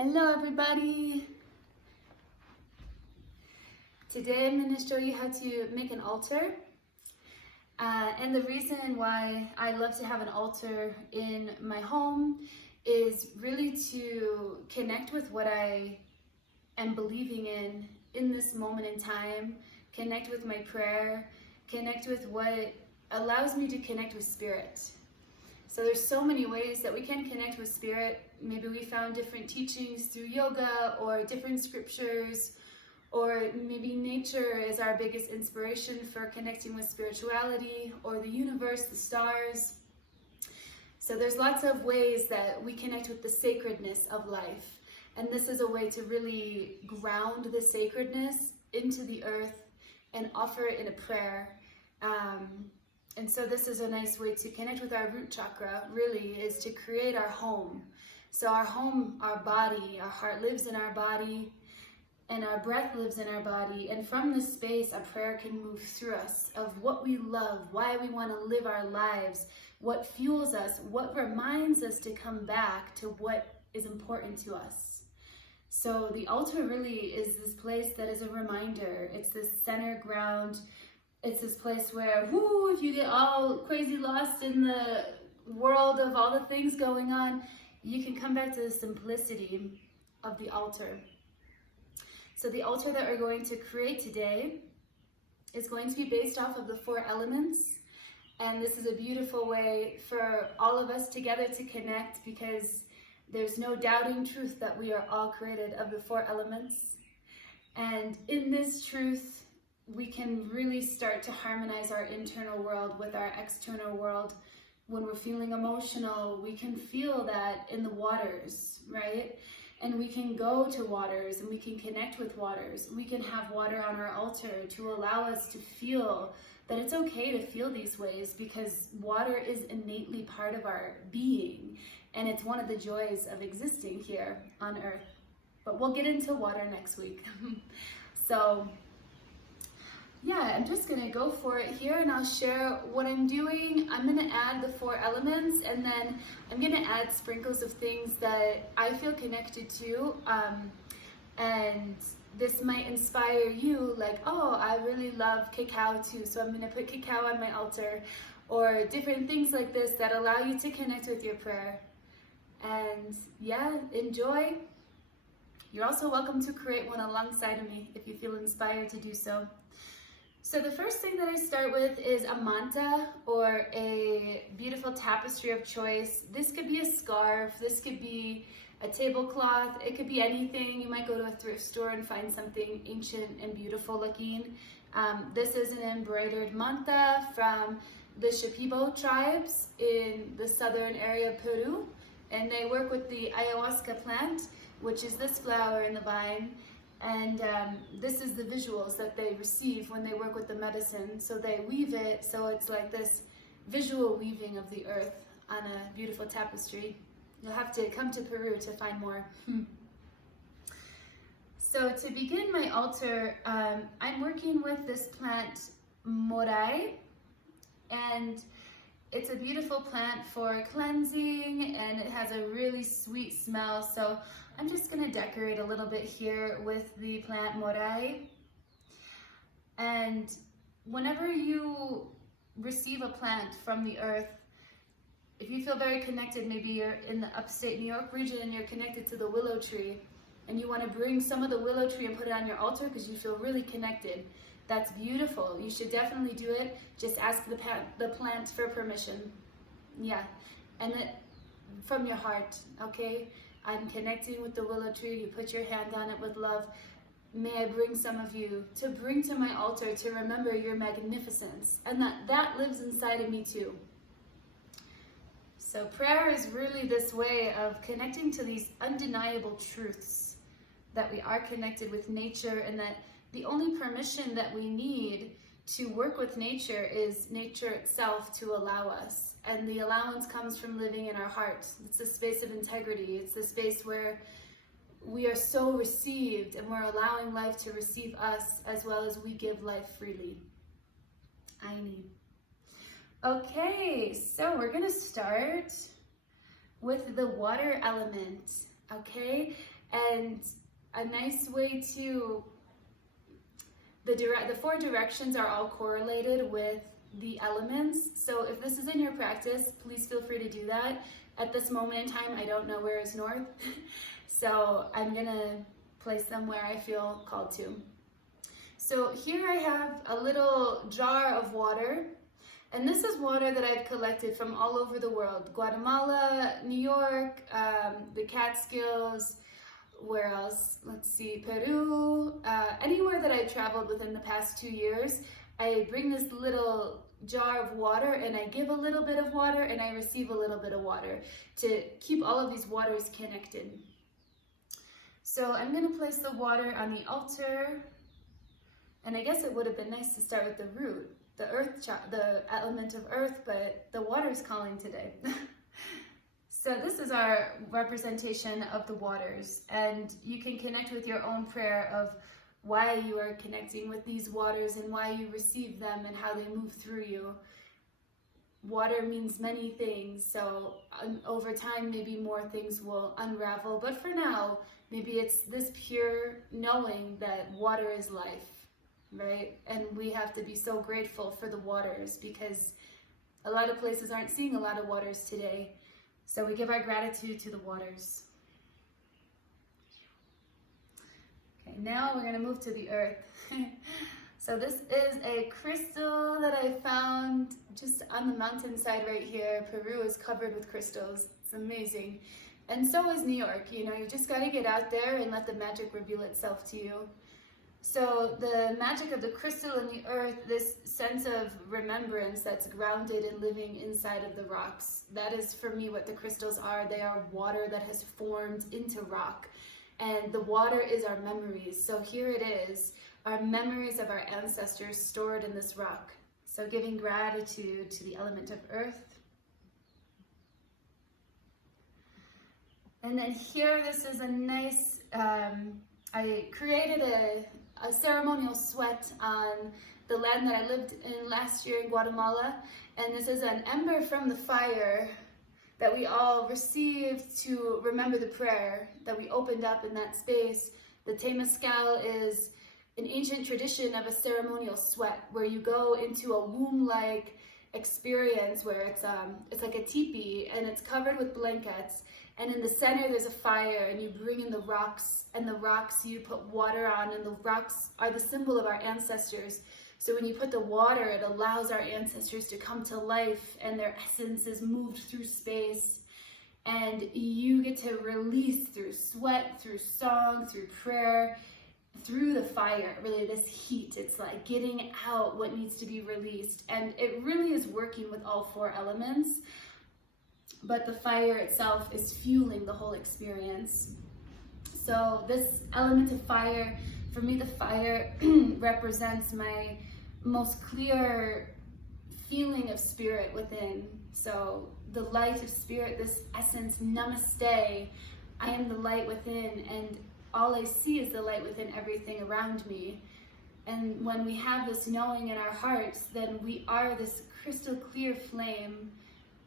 Hello everybody! Today I'm going to show you how to make an altar. And the reason why I love to have an altar in my home is really to connect with what I am believing in this moment in time, connect with my prayer, connect with what allows me to connect with spirit. So there's so many ways that we can connect with spirit. Maybe we found different teachings through yoga or different scriptures, or maybe nature is our biggest inspiration for connecting with spirituality, or the universe, the stars. So there's lots of ways that we connect with the sacredness of life. And this is a way to really ground the sacredness into the earth and offer it in a prayer. And so this is a nice way to connect with our root chakra, really, is to create our home. So our home, our body, our heart lives in our body, and our breath lives in our body. And from this space, a prayer can move through us of what we love, why we want to live our lives, what fuels us, what reminds us to come back to what is important to us. So the altar really is this place that is a reminder. It's this center ground. It's this place where, if you get all crazy lost in the world of all the things going on, you can come back to the simplicity of the altar. So the altar that we're going to create today is going to be based off of the 4 elements. And this is a beautiful way for all of us together to connect, because there's no doubting truth that we are all created of the 4 elements. And in this truth, we can really start to harmonize our internal world with our external world. When we're feeling emotional, we can feel that in the waters, right? And we can go to waters and we can connect with waters. We can have water on our altar to allow us to feel that it's okay to feel these ways, because water is innately part of our being. And it's one of the joys of existing here on earth. But we'll get into water next week. So yeah, I'm just gonna go for it here, and I'll share what I'm doing. I'm gonna add the 4 elements, and then I'm gonna add sprinkles of things that I feel connected to. And this might inspire you, like, oh, I really love cacao too, so I'm gonna put cacao on my altar, or different things like this that allow you to connect with your prayer. And yeah, enjoy. You're also welcome to create one alongside of me if you feel inspired to do so. So the first thing that I start with is a manta, or a beautiful tapestry of choice. This could be a scarf, this could be a tablecloth, it could be anything. You might go to a thrift store and find something ancient and beautiful looking. This is an embroidered manta from the Shipibo tribes in the southern area of Peru. And they work with the ayahuasca plant, which is this flower in the vine. And this is the visuals that they receive when they work with the medicine. So they weave it, so it's like this visual weaving of the earth on a beautiful tapestry. You'll have to come to Peru to find more. So to begin my altar, I'm working with this plant, morai, and it's a beautiful plant for cleansing, and it has a really sweet smell. So I'm just going to decorate a little bit here with the plant morai. And whenever you receive a plant from the earth, if you feel very connected, maybe you're in the upstate New York region and you're connected to the willow tree, and you want to bring some of the willow tree and put it on your altar because you feel really connected. That's beautiful. You should definitely do it. Just ask the plant for permission. Yeah, and from your heart, okay? I'm connecting with the willow tree. You put your hand on it with love. May I bring some of you to bring to my altar to remember your magnificence, and that lives inside of me too. So prayer is really this way of connecting to these undeniable truths, that we are connected with nature, and that the only permission that we need to work with nature is nature itself to allow us. And the allowance comes from living in our heart. It's a space of integrity. It's a space where we are so received, and we're allowing life to receive us as well as we give life freely. Aini. Okay, so we're gonna start with the water element, okay? And a nice way to, the four directions are all correlated with the elements. So if this is in your practice, please feel free to do that. At this moment in time, I don't know where is north. So I'm gonna place them where I feel called to. So here I have a little jar of water, and this is water that I've collected from all over the world. Guatemala, New York, the Catskills, where else? Let's see, Peru, anywhere that I've traveled within the past 2 years, I bring this little jar of water and I give a little bit of water and I receive a little bit of water to keep all of these waters connected. So I'm going to place the water on the altar, and I guess it would have been nice to start with the root, the earth, the element of earth, but the water is calling today. So this is our representation of the waters, and you can connect with your own prayer of why you are connecting with these waters and why you receive them and how they move through you. Water means many things, so over time maybe more things will unravel, but for now maybe it's this pure knowing that water is life, right? And we have to be so grateful for the waters because a lot of places aren't seeing a lot of waters today. So we give our gratitude to the waters. Okay, now we're gonna move to the earth. So this is a crystal that I found just on the mountainside right here. Peru is covered with crystals. It's amazing. And so is New York. You know, you just gotta get out there and let the magic reveal itself to you. So the magic of the crystal and the earth, this sense of remembrance that's grounded and living inside of the rocks. That is for me what the crystals are. They are water that has formed into rock. And the water is our memories. So here it is, our memories of our ancestors stored in this rock. So giving gratitude to the element of earth. And then here, this is a nice, I created a ceremonial sweat on the land that I lived in last year in Guatemala. And this is an ember from the fire that we all received to remember the prayer that we opened up in that space. The Temazcal is an ancient tradition of a ceremonial sweat where you go into a womb-like experience where it's like a teepee and it's covered with blankets. And in the center, there's a fire, and you bring in the rocks, and the rocks you put water on, and the rocks are the symbol of our ancestors. So when you put the water, it allows our ancestors to come to life, and their essence is moved through space. And you get to release through sweat, through song, through prayer, through the fire, really this heat. It's like getting out what needs to be released. And it really is working with all four elements. But the fire itself is fueling the whole experience. So this element of fire, for me, the fire represents my most clear feeling of spirit within. So the light of spirit, this essence, namaste, I am the light within, and all I see is the light within everything around me. And when we have this knowing in our hearts, then we are this crystal clear flame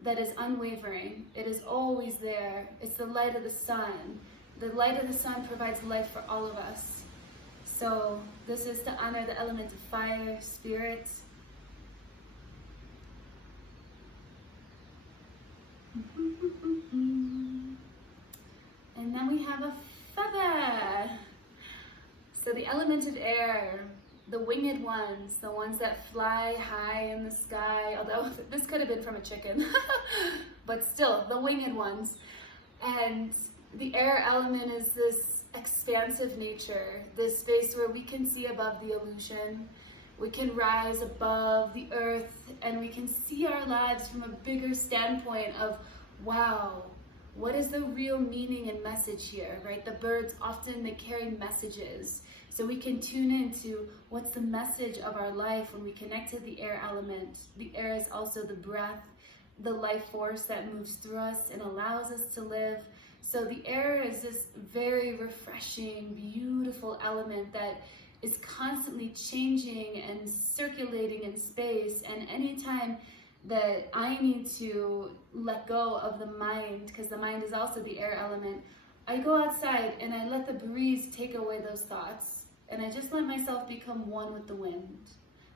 that is unwavering. It is always there. It's the light of the sun. The light of the sun provides life for all of us. So this is to honor the element of fire, spirit. And then we have a feather. So the element of air, the winged ones, the ones that fly high in the sky, although this could have been from a chicken, but still, the winged ones. And the air element is this expansive nature, this space where we can see above the illusion. We can rise above the earth and we can see our lives from a bigger standpoint of, wow, what is the real meaning and message here, right? The birds often, they carry messages. So we can tune into what's the message of our life when we connect to the air element. The air is also the breath, the life force that moves through us and allows us to live. So the air is this very refreshing, beautiful element that is constantly changing and circulating in space. And anytime that I need to let go of the mind, because the mind is also the air element, I go outside and I let the breeze take away those thoughts. And I just let myself become one with the wind,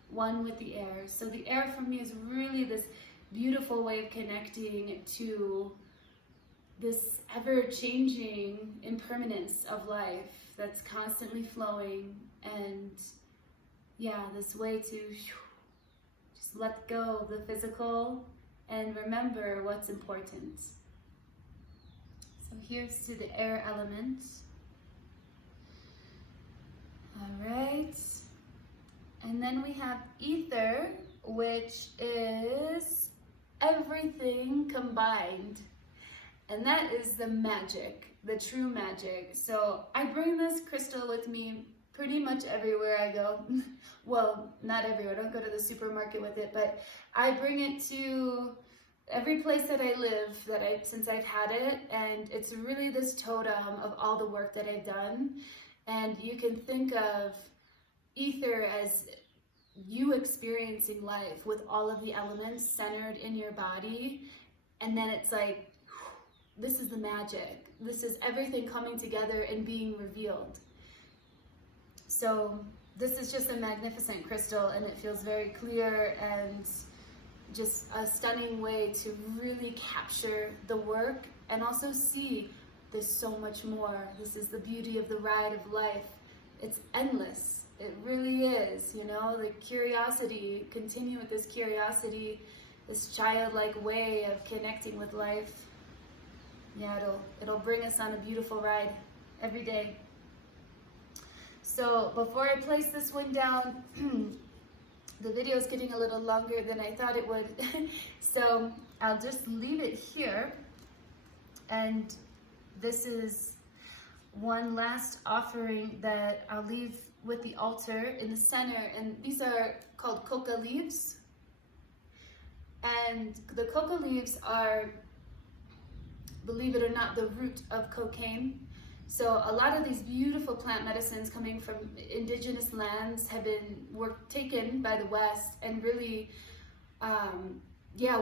one with the air. So the air for me is really this beautiful way of connecting to this ever-changing impermanence of life that's constantly flowing, and yeah, this way to just let go of the physical and remember what's important. So here's to the air element. All right. And then we have ether, which is everything combined. And that is the magic, the true magic. So I bring this crystal with me pretty much everywhere I go. Well, not everywhere, I don't go to the supermarket with it, but I bring it to every place that I live since I've had it. And it's really this totem of all the work that I've done. And you can think of ether as you experiencing life with all of the elements centered in your body. And then it's like, this is the magic. This is everything coming together and being revealed. So this is just a magnificent crystal, and it feels very clear and just a stunning way to really capture the work and also see there's so much more. This is the beauty of the ride of life. It's endless. It really is, you know, the curiosity, continue with this curiosity, this childlike way of connecting with life. Yeah, it'll bring us on a beautiful ride every day. So before I place this one down, the video is getting a little longer than I thought it would. So I'll just leave it here. And this is one last offering that I'll leave with the altar in the center. And these are called coca leaves. And the coca leaves are, believe it or not, the root of cocaine. So a lot of these beautiful plant medicines coming from indigenous lands have been taken by the West and really,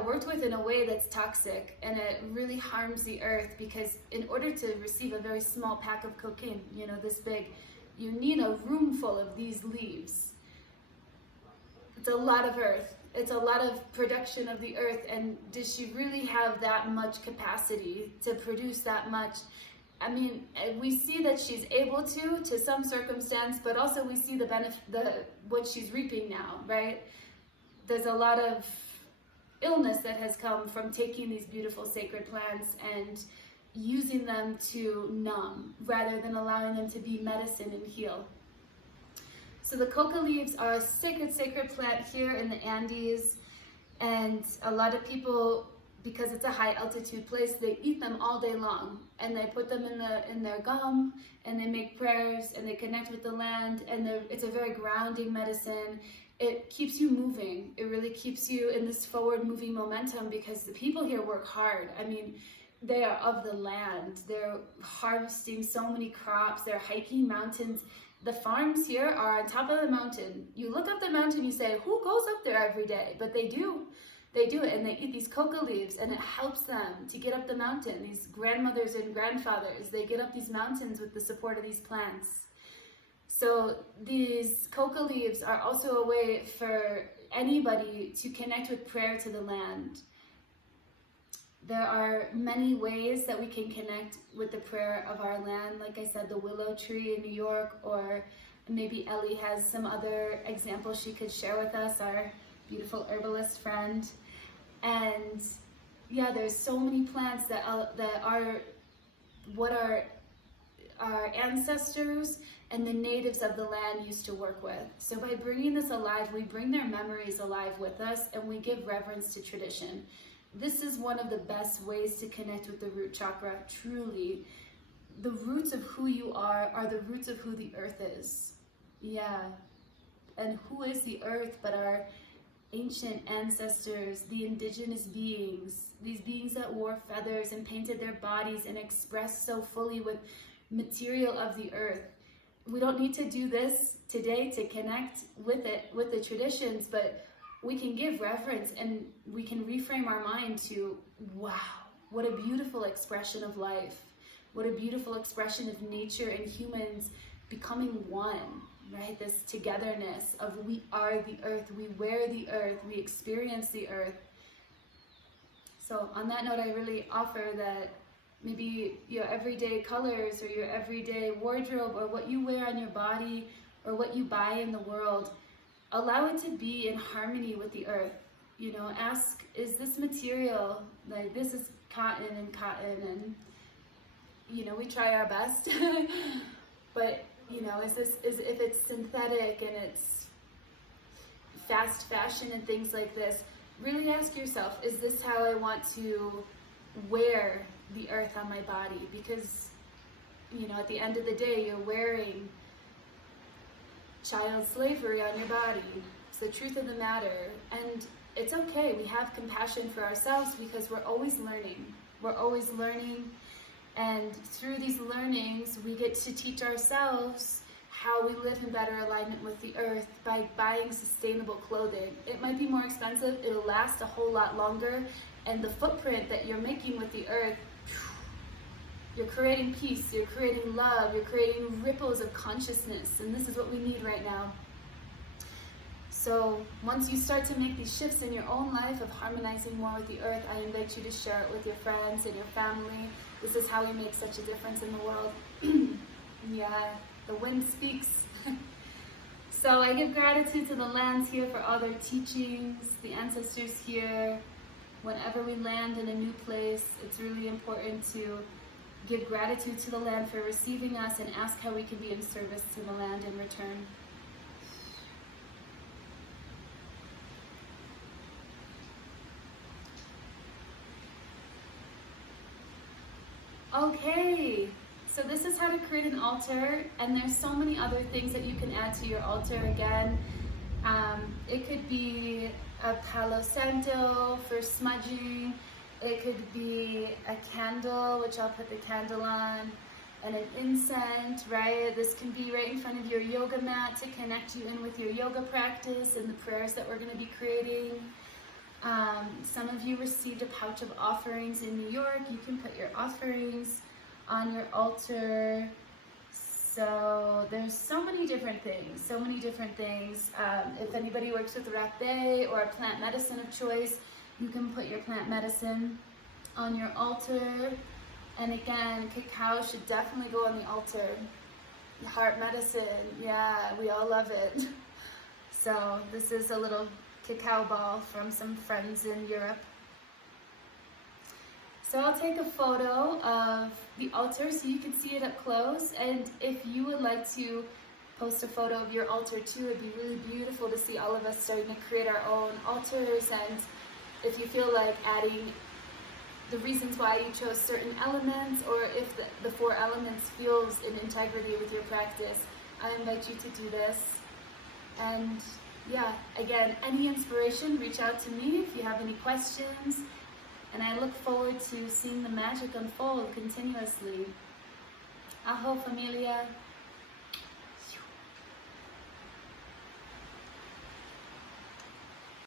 worked with in a way that's toxic, and it really harms the earth, because in order to receive a very small pack of cocaine, you know, this big, you need a room full of these leaves. It's a lot of earth. It's a lot of production of the earth, and does she really have that much capacity to produce that much? I mean, we see that she's able to some circumstance, but also we see the benefit, what she's reaping now, right? There's a lot of illness that has come from taking these beautiful sacred plants and using them to numb rather than allowing them to be medicine and heal. So the coca leaves are a sacred plant here in the Andes, and a lot of people, because it's a high altitude place, they eat them all day long, and they put them in their gum, and they make prayers, and they connect with the land, and it's a very grounding medicine. It keeps you moving. It really keeps you in this forward moving momentum, because the people here work hard. I mean, they are of the land. They're harvesting so many crops. They're hiking mountains. The farms here are on top of the mountain. You look up the mountain, you say, who goes up there every day? But they do. They do it, and they eat these coca leaves, and it helps them to get up the mountain. These grandmothers and grandfathers, they get up these mountains with the support of these plants. So these coca leaves are also a way for anybody to connect with prayer to the land. There are many ways that we can connect with the prayer of our land. Like I said, the willow tree in New York, or maybe Ellie has some other examples she could share with us, our beautiful herbalist friend. And yeah, there's so many plants that are what our ancestors and the natives of the land used to work with. So by bringing this alive, we bring their memories alive with us, and we give reverence to tradition. This is one of the best ways to connect with the root chakra, truly. The roots of who you are the roots of who the earth is. Yeah. And who is the earth but our ancient ancestors, the indigenous beings, these beings that wore feathers and painted their bodies and expressed so fully with material of the earth. We don't need to do this today to connect with it, with the traditions, but we can give reverence, and we can reframe our mind to, wow, what a beautiful expression of life. What a beautiful expression of nature and humans becoming one, right? This togetherness of we are the earth, we wear the earth, we experience the earth. So on that note, I really offer that maybe your everyday colors or your everyday wardrobe or what you wear on your body or what you buy in the world, allow it to be in harmony with the earth. You know, ask, is this material, like this is cotton, and you know, we try our best. But you know, if it's synthetic and it's fast fashion and things like this, really ask yourself, is this how I want to wear the earth on my body? Because, you know, at the end of the day, you're wearing child slavery on your body. It's the truth of the matter. And it's okay. We have compassion for ourselves because we're always learning. We're always learning. And through these learnings, we get to teach ourselves how we live in better alignment with the earth by buying sustainable clothing. It might be more expensive, it'll last a whole lot longer, and the footprint that you're making with the earth, you're creating peace, you're creating love, you're creating ripples of consciousness, and this is what we need right now. So once you start to make these shifts in your own life of harmonizing more with the earth, I invite you to share it with your friends and your family. This is how we make such a difference in the world. Yeah, the wind speaks. So I give gratitude to the lands here for all their teachings, the ancestors here. Whenever we land in a new place, it's really important to give gratitude to the land for receiving us and ask how we can be in service to the land in return. Okay, so this is how to create an altar, and there's so many other things that you can add to your altar. Again, it could be a Palo Santo for smudging, it could be a candle, which I'll put the candle on, and an incense, right? This can be right in front of your yoga mat to connect you in with your yoga practice and the prayers that we're going to be creating. Some of you received a pouch of offerings in New York. You can put your offerings on your altar. So there's so many different things, if anybody works with rapé or a plant medicine of choice, you can put your plant medicine on your altar. And again, cacao should definitely go on the altar. Heart medicine, yeah, we all love it. So this is a little cacao ball from some friends in Europe. So I'll take a photo of the altar so you can see it up close, and if you would like to post a photo of your altar too, it'd be really beautiful to see all of us starting to create our own altars. And if you feel like adding the reasons why you chose certain elements, or if the 4 elements feels in integrity with your practice, I invite you to do this. And yeah, again, any inspiration, reach out to me if you have any questions. And I look forward to seeing the magic unfold continuously. Aho, familia.